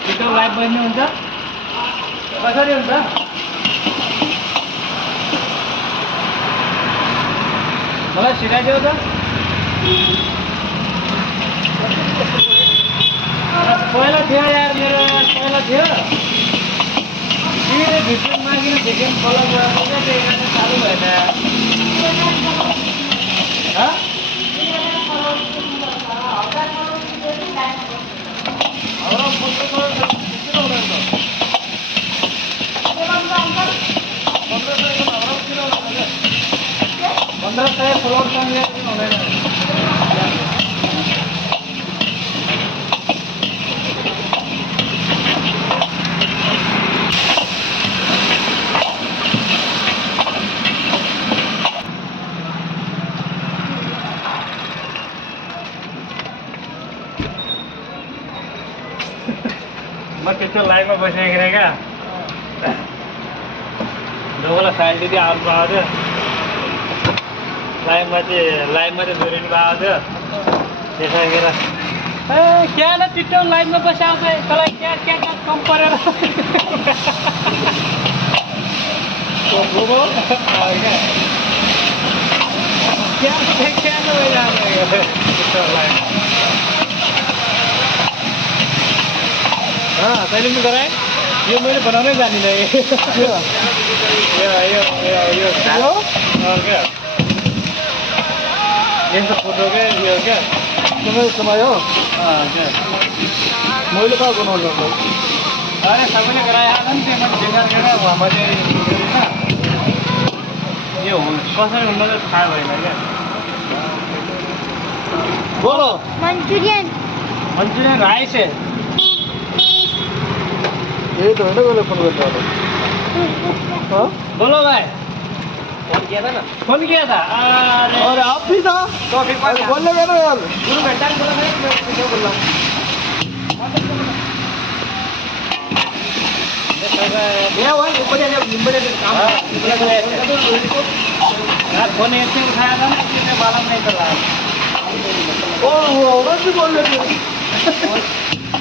छिटो लाइभ बन्ने हुन्छ कसरी हुन्छ मलाई सिकाइदेऊ त पहिला थियो यार मेरो पहिला थियो तिमीले भिडियो मागिन सेकेन्ड फलो गरेर चाहिँ त्यही चालु भएन पंद्रह फ्लोर मैं कितना लाइव में बसे रहेगा दोगला साइड दीदी आप बाहर लाइव में दूरी बाहर देखा मेरा क्या ना चिट्टो लाइव में बसा पे कल क्या क्या क्या कम पर तो वो क्या क्या ना चिट्टो लाइव हाँ पहले में कराए ये मेरे बनाने जानी नहीं ये और क्या ये सब फोटो के ये क्या तुम्हें समायो हाँ क्या मोबाइल का कौन होगा अरे सबने कराया ना पेमेंट जगह जगह वहाँ मजे ना ये कसरी हुँदा त थाहा भएन क्या बोलो मंचूरियन राइस है ये तो है ना बोले फोन करता हूँ हाँ बोलो भाई फोन किया था ना फोन किया था और आप भी था तो फिर बोल लगा ना यार गुरु घंटा बोला मैं क्यों बोल रहा हूँ ये वही ऊपर जब निम्बले से काम यार फोन ऐसे उठाया था ना कि मैं मालूम नहीं कर रहा ओ वो भी बोल रहे थे